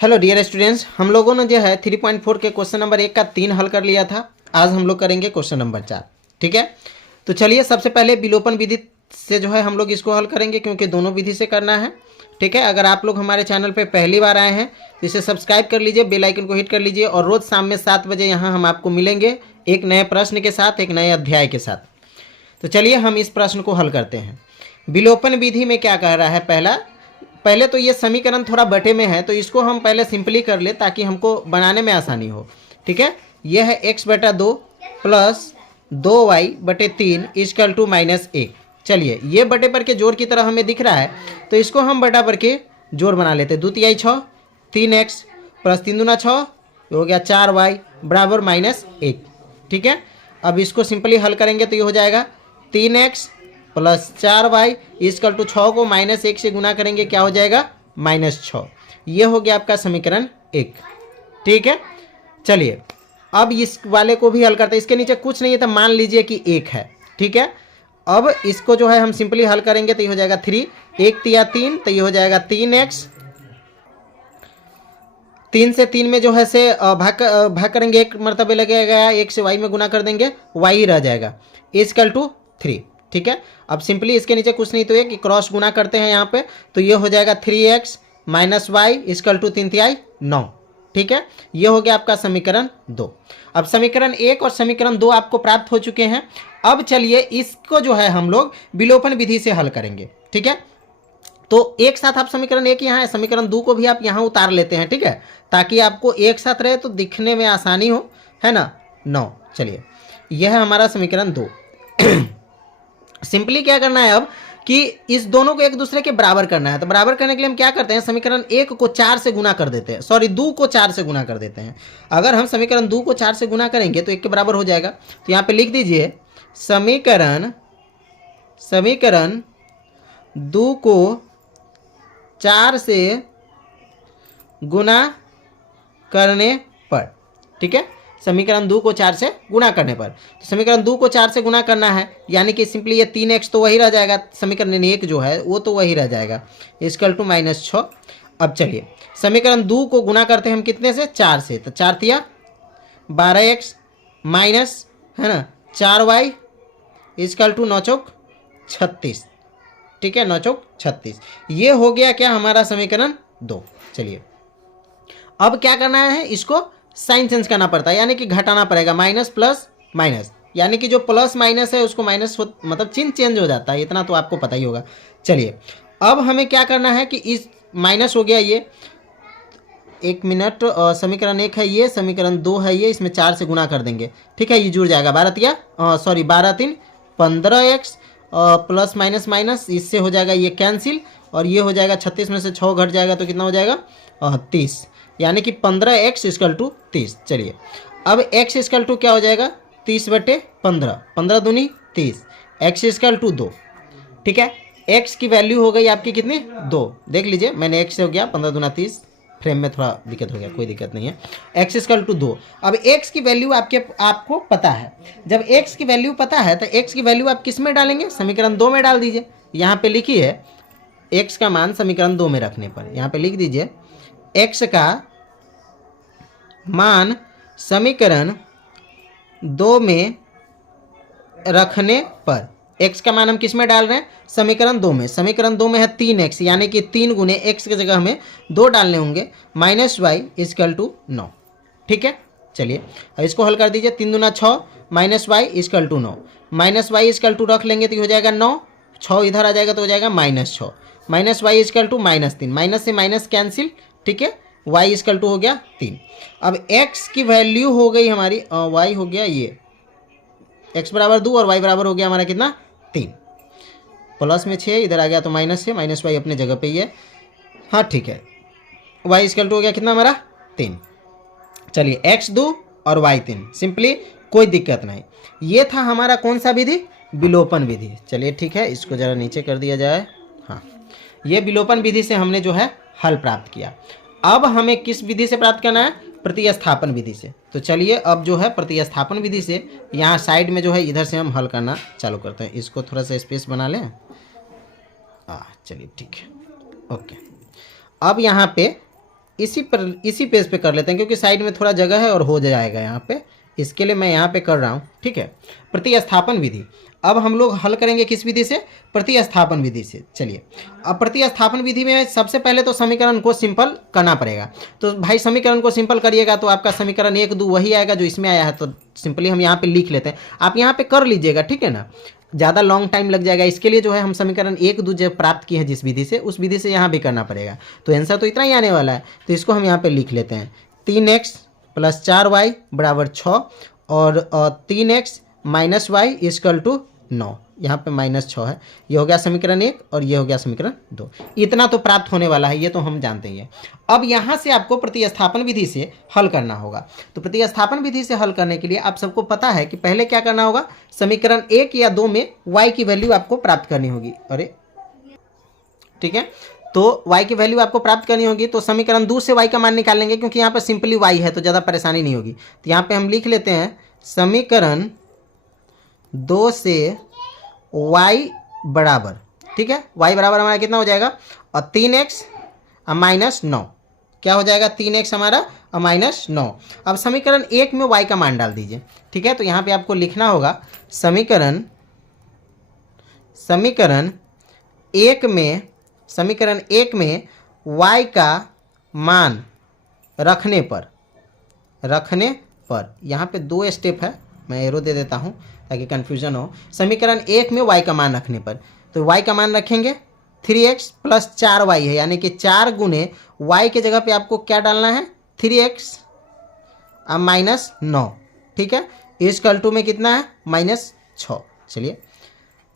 Hello dear students, हम लोगों ने जो है 3.4 के क्वेश्चन नंबर 1 का 3 हल कर लिया था। आज हम लोग करेंगे क्वेश्चन नंबर 4। ठीक है, तो चलिए सबसे पहले विलोपन विधि से जो है हम लोग इसको हल करेंगे, क्योंकि दोनों विधि से करना है। ठीक है, अगर आप लोग हमारे चैनल पे पहली बार आए हैं तो इसे सब्सक्राइब कर लीजिए, बेल आइकन को हिट कर लीजिए और रोज़ शाम में 7 बजे यहाँ हम आपको मिलेंगे एक नए प्रश्न के साथ, एक नए अध्याय के साथ। तो चलिए हम इस प्रश्न को हल करते हैं। विलोपन विधि में क्या कह रहा है, पहले तो ये समीकरण थोड़ा बटे में है, तो इसको हम पहले सिंपली कर ले ताकि हमको बनाने में आसानी हो। ठीक है, यह है x/2 plus 2y/3 equal to -1। चलिए ये बटे पर के जोड़ की तरह हमें दिख रहा है, तो इसको हम बटा पर के जोड़ बना लेते हैं। 2 तिहाई 6, 3x प्लस 3 दूना 6 हो गया 4y बराबर -1। ठीक है, अब इसको सिंपली हल करेंगे तो ये हो जाएगा 3x plus 4y equal to 6 को -1 से गुना करेंगे, क्या हो जाएगा -6। ये हो गया आपका समीकरण 1। ठीक है, चलिए अब इस वाले को भी हल करते हैं। इसके नीचे कुछ नहीं है तो मान लीजिए कि 1 है। ठीक है, अब इसको जो है हम सिंपली हल करेंगे तो ये हो जाएगा 3, 1 तिया 3, तो ये हो जाएगा 3x। 3 से 3 में जो है से भाग करेंगे, एक मरतबे लगेगा, 1 से y में गुना कर देंगे, y ही रह जाएगा इक्वल टू 3। ठीक है, अब सिंपली इसके नीचे कुछ नहीं तो ये कि क्रॉस गुना करते हैं यहाँ पे, तो ये हो जाएगा 3x minus Y equal to 3 तिहाई 9। ठीक है, ये हो गया आपका समीकरण 2। अब समीकरण 1 और समीकरण 2 आपको प्राप्त हो चुके हैं। अब चलिए इसको जो है हम लोग विलोपन विधि से हल करेंगे। ठीक है, तो एक साथ आप समीकरण 1 यहाँ है, समीकरण 2 को भी आप यहाँ उतार लेते हैं। ठीक है, ताकि आपको एक साथ रहे तो दिखने में आसानी हो, है ना। 9, चलिए यह है हमारा समीकरण 2। सिंपली क्या करना है अब कि इस दोनों को एक दूसरे के बराबर करना है। तो बराबर करने के लिए हम क्या करते हैं, समीकरण 1 को 4 से गुना कर देते हैं, 2 को 4 से गुना कर देते हैं। अगर हम समीकरण 2 को 4 से गुना करेंगे तो 1 के बराबर हो जाएगा। तो यहाँ पे लिख दीजिए समीकरण 2 को 4 से गुना करने पर। ठीक है, समीकरण 2 को 4 से गुना करने पर, तो समीकरण 2 को 4 से गुना करना है, यानी कि सिंपली ये 3x तो वही रह जाएगा, समीकरण 1 जो है वो तो वही रह जाएगा इक्वल टू -6। अब चलिए समीकरण 2 को गुना करते हैं हम कितने से, 4 से, तो 4 तिया 12x माइनस, है ना, 4y इक्वल टू 9 चौक 36। ठीक है, 9 चौक 36। ये हो गया क्या हमारा समीकरण 2। चलिए अब क्या करना है, इसको साइन चेंज करना पड़ता है, यानी कि घटाना पड़ेगा, माइनस प्लस माइनस, यानी कि जो प्लस माइनस है उसको माइनस मतलब चिन्ह चेंज हो जाता है, इतना तो आपको पता ही होगा। चलिए अब हमें क्या करना है कि इस माइनस हो गया ये, 1 मिनट, समीकरण 1 है ये, समीकरण 2 है ये, इसमें 4 से गुना कर देंगे। ठीक है, ये जुड़ जाएगा 12 15x प्लस माइनस माइनस, इससे हो जाएगा ये कैंसिल, और ये हो जाएगा 36 में से 6 घट जाएगा तो कितना हो जाएगा 30, यानी कि 15x इक्वल टू 30। चलिए अब x इक्वल टू क्या हो जाएगा 30/15, 15 दूनी 30, x इक्वल टू 2। ठीक है, x की वैल्यू हो गई आपकी कितनी 2, देख लीजिए मैंने x से हो गया 15 दूना 30, फ्रेम में थोड़ा दिक्कत हो गया, कोई दिक्कत नहीं है। x equal to 2। अब x की वैल्यू आपको पता है, जब x की वैल्यू पता है तो x की वैल्यू आप किस में डालेंगे, समीकरण 2 में डाल दीजिए। यहाँ पे लिखिए x का मान समीकरण 2 में रखने पर, यहाँ पे लिख दीजिए x का मान समीकरण 2 में रखने पर, x का मान हम किस में डाल रहे हैं, समीकरण 2 में। समीकरण 2 में है 3x, यानी कि 3 गुने x की जगह हमें 2 डालने होंगे, -y इक्वल टू 9। ठीक है, चलिए अब इसको हल कर दीजिए, 3 दूना 6 -y equal to 9, -y equal to रख लेंगे तो हो जाएगा 9, 6 इधर आ जाएगा तो हो जाएगा -6, -y इक्वल टू -3, माइनस से माइनस कैंसिल। ठीक है, y इक्वल टू हो गया 3। अब x की वैल्यू हो गई हमारी, y हो गया ये x बराबर 2 और y बराबर हो गया हमारा कितना 3, प्लस में 6 इधर आ गया तो माइनस से, -y अपने जगह पे ही है। हाँ ठीक है, y इक्वल टू हो गया कितना हमारा 3। चलिए x 2 और y 3, सिंपली कोई दिक्कत नहीं। ये था हमारा कौन सा विधि, विलोपन विधि। चलिए ठीक है, इसको ज़रा नीचे कर दिया जाए। हाँ, ये विलोपन विधि से हमने जो है हल प्राप्त किया। अब हमें किस विधि से प्राप्त करना है, प्रतिस्थापन विधि से। तो चलिए अब जो है प्रतिस्थापन विधि से यहाँ साइड में जो है इधर से हम हल करना चालू करते हैं। इसको थोड़ा सा स्पेस बना लें, चलिए ठीक है, ओके। अब यहाँ पे इसी पेज पे कर लेते हैं, क्योंकि साइड में थोड़ा जगह है और हो जाएगा यहाँ पे, इसके लिए मैं यहाँ पे कर रहा हूँ। ठीक है, प्रतिस्थापन विधि। अब हम लोग हल करेंगे किस विधि से? प्रतिस्थापन विधि से। चलिए, अब प्रतिस्थापन विधि में सबसे पहले तो समीकरण को सिंपल करना पड़ेगा। तो भाई समीकरण को सिंपल करिएगा तो आपका समीकरण 1 2 वही आएगा जो इसमें आया है। तो सिंपली हम यहाँ पे लिख लेते हैं, आप यहाँ पे कर लीजिएगा, ठीक है ना, ज़्यादा लॉन्ग टाइम लग जाएगा। इसके लिए जो है हम समीकरण 1 2 जो प्राप्त किए हैं जिस विधि से, उस विधि से यहाँ भी करना पड़ेगा। तो आंसर तो इतना ही आने वाला है। तो इसको हम यहाँ पे लिख लेते हैं, 3x + 4y = 6 और 3x - y = 9। यहाँ पे -6 है। ये हो गया समीकरण 1 और ये हो गया समीकरण 2। इतना तो प्राप्त होने वाला है, ये तो हम जानते ही हैं। अब यहाँ से आपको प्रतिस्थापन विधि से हल करना होगा। तो प्रतिस्थापन विधि से हल करने के लिए आप सबको पता है कि पहले क्या करना होगा, समीकरण 1 या 2 में y की वैल्यू आपको प्राप्त करनी होगी। अरे ठीक है, तो y की वैल्यू आपको प्राप्त करनी होगी। तो समीकरण 2 से y का मान निकाल लेंगे, क्योंकि यहाँ पर सिंपली y है तो ज़्यादा परेशानी नहीं होगी। तो यहाँ पे हम लिख लेते हैं समीकरण 2 से y बराबर, ठीक है, y बराबर हमारा कितना हो जाएगा, और 3x - 9। क्या हो जाएगा, 3x हमारा और -9। अब समीकरण 1 में y का मान डाल दीजिए। ठीक है, तो यहाँ पे आपको लिखना होगा समीकरण 1 में y का मान रखने पर यहाँ पे 2 स्टेप है, मैं एरो दे देता हूँ ताकि कन्फ्यूजन हो। समीकरण 1 में y का मान रखने पर, तो y का मान रखेंगे 3x + 4y है, यानी कि 4 गुने y के जगह पे आपको क्या डालना है, 3x - 9। ठीक है, = में कितना है, -6। चलिए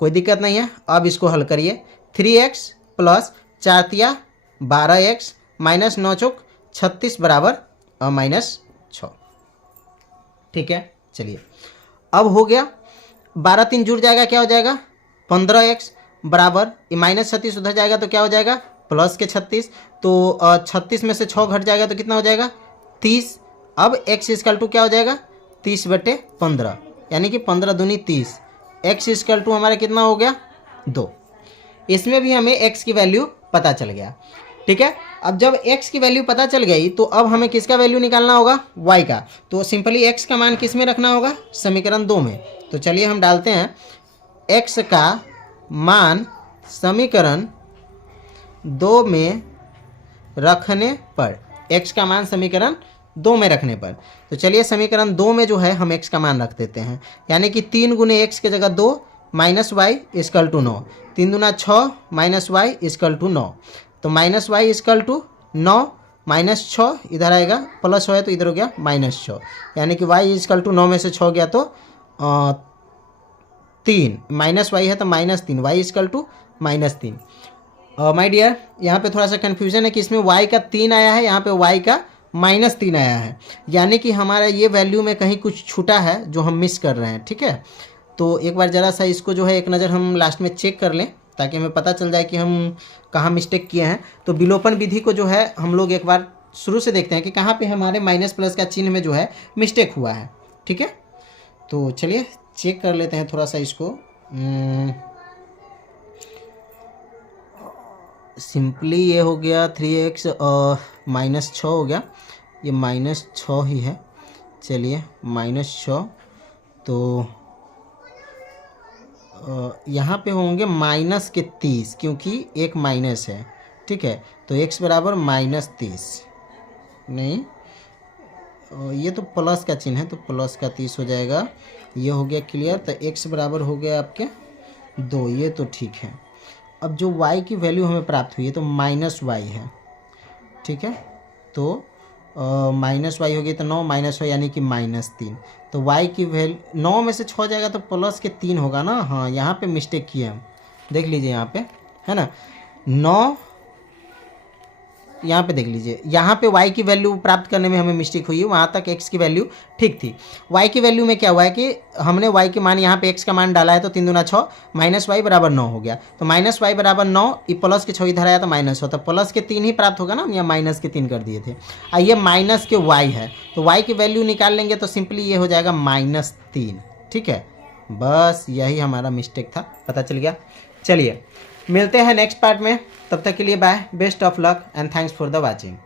कोई दिक्कत नहीं है। अब इसको हल करिए, 3x + 4 × 12x - 9 × 36 = -6। ठीक है, चलिए अब हो गया, 12 3 जुड़ जाएगा, क्या हो जाएगा, 15x बराबर -36 उधर जाएगा तो क्या हो जाएगा, +36। तो 36 में से 6 घट जाएगा तो कितना हो जाएगा, 30। अब x = क्या हो जाएगा, 30/15, यानी कि 15 दूनी 30। x = हमारा कितना हो गया, 2। इसमें भी हमें x की वैल्यू पता चल गया। ठीक है, अब जब x की वैल्यू पता चल गई तो अब हमें किसका वैल्यू निकालना होगा, y का। तो सिंपली x का मान किस में रखना होगा, समीकरण 2 में। तो चलिए हम डालते हैं x का मान समीकरण 2 में रखने पर, x का मान समीकरण 2 में रखने पर। तो चलिए समीकरण 2 में जो है हम x का मान रख देते हैं, यानी कि 3 गुने x के जगह 2 - y = 9। 3 दूना 6 - y = 9। तो -y = 9 -6 इधर आएगा, +6 है तो इधर हो गया -6, यानी कि y = 9 में से 6 गया तो 3, -y है तो -3, y = -3। माय डियर, यहाँ पे थोड़ा सा कन्फ्यूजन है कि इसमें y का 3 आया है, यहाँ पे y का -3 आया है, यानी कि हमारा ये वैल्यू में कहीं कुछ छूटा है जो हम मिस कर रहे हैं। ठीक है, तो एक बार ज़रा सा इसको जो है एक नज़र हम लास्ट में चेक कर लें, ताकि हमें पता चल जाए कि हम कहाँ मिस्टेक किए हैं। तो विलोपन विधि को जो है हम लोग एक बार शुरू से देखते हैं कि कहाँ पे हमारे माइनस+ का चिन्ह में जो है मिस्टेक हुआ है। ठीक है, तो चलिए चेक कर लेते हैं थोड़ा सा इसको। सिंपली ये हो गया 3x -6 हो गया, ये -6 ही है। चलिए -6, तो यहाँ पे होंगे -30, क्योंकि एक माइनस है। ठीक है, तो x बराबर -30 नहीं, ये तो प्लस का चिन्ह है तो प्लस का 30 हो जाएगा। ये हो गया क्लियर। तो x बराबर हो गया आपके 2, ये तो ठीक है। अब जो y की वैल्यू हमें प्राप्त हुई है तो -y है। ठीक है, तो -y हो गई तो 9 -y यानी कि -3। तो y की वैल्यू 9 में से 6 जाएगा तो +3 होगा ना। हाँ, यहाँ पे मिस्टेक किए हम, देख लीजिए यहाँ पे है ना, 9 यहाँ पे देख लीजिए, यहाँ पे y की वैल्यू प्राप्त करने में हमें मिस्टेक हुई है, वहाँ तक x की वैल्यू ठीक थी। y की वैल्यू में क्या हुआ है कि हमने y के मान यहाँ पे x का मान डाला है तो 3 दूना 6 -y बराबर 9 हो गया। तो -y बराबर 9, ये प्लस के 6 इधर आया तो माइनस होता, प्लस के 3 ही प्राप्त होगा ना, हम यहाँ माइनस के 3 कर दिए थे। ये माइनस के y है, तो y की वैल्यू निकाल लेंगे तो सिंपली ये हो जाएगा -3। ठीक है, बस यही हमारा मिस्टेक था, पता चल गया। चलिए मिलते हैं नेक्स्ट पार्ट में, तब तक के लिए bye, best of luck and thanks for the watching.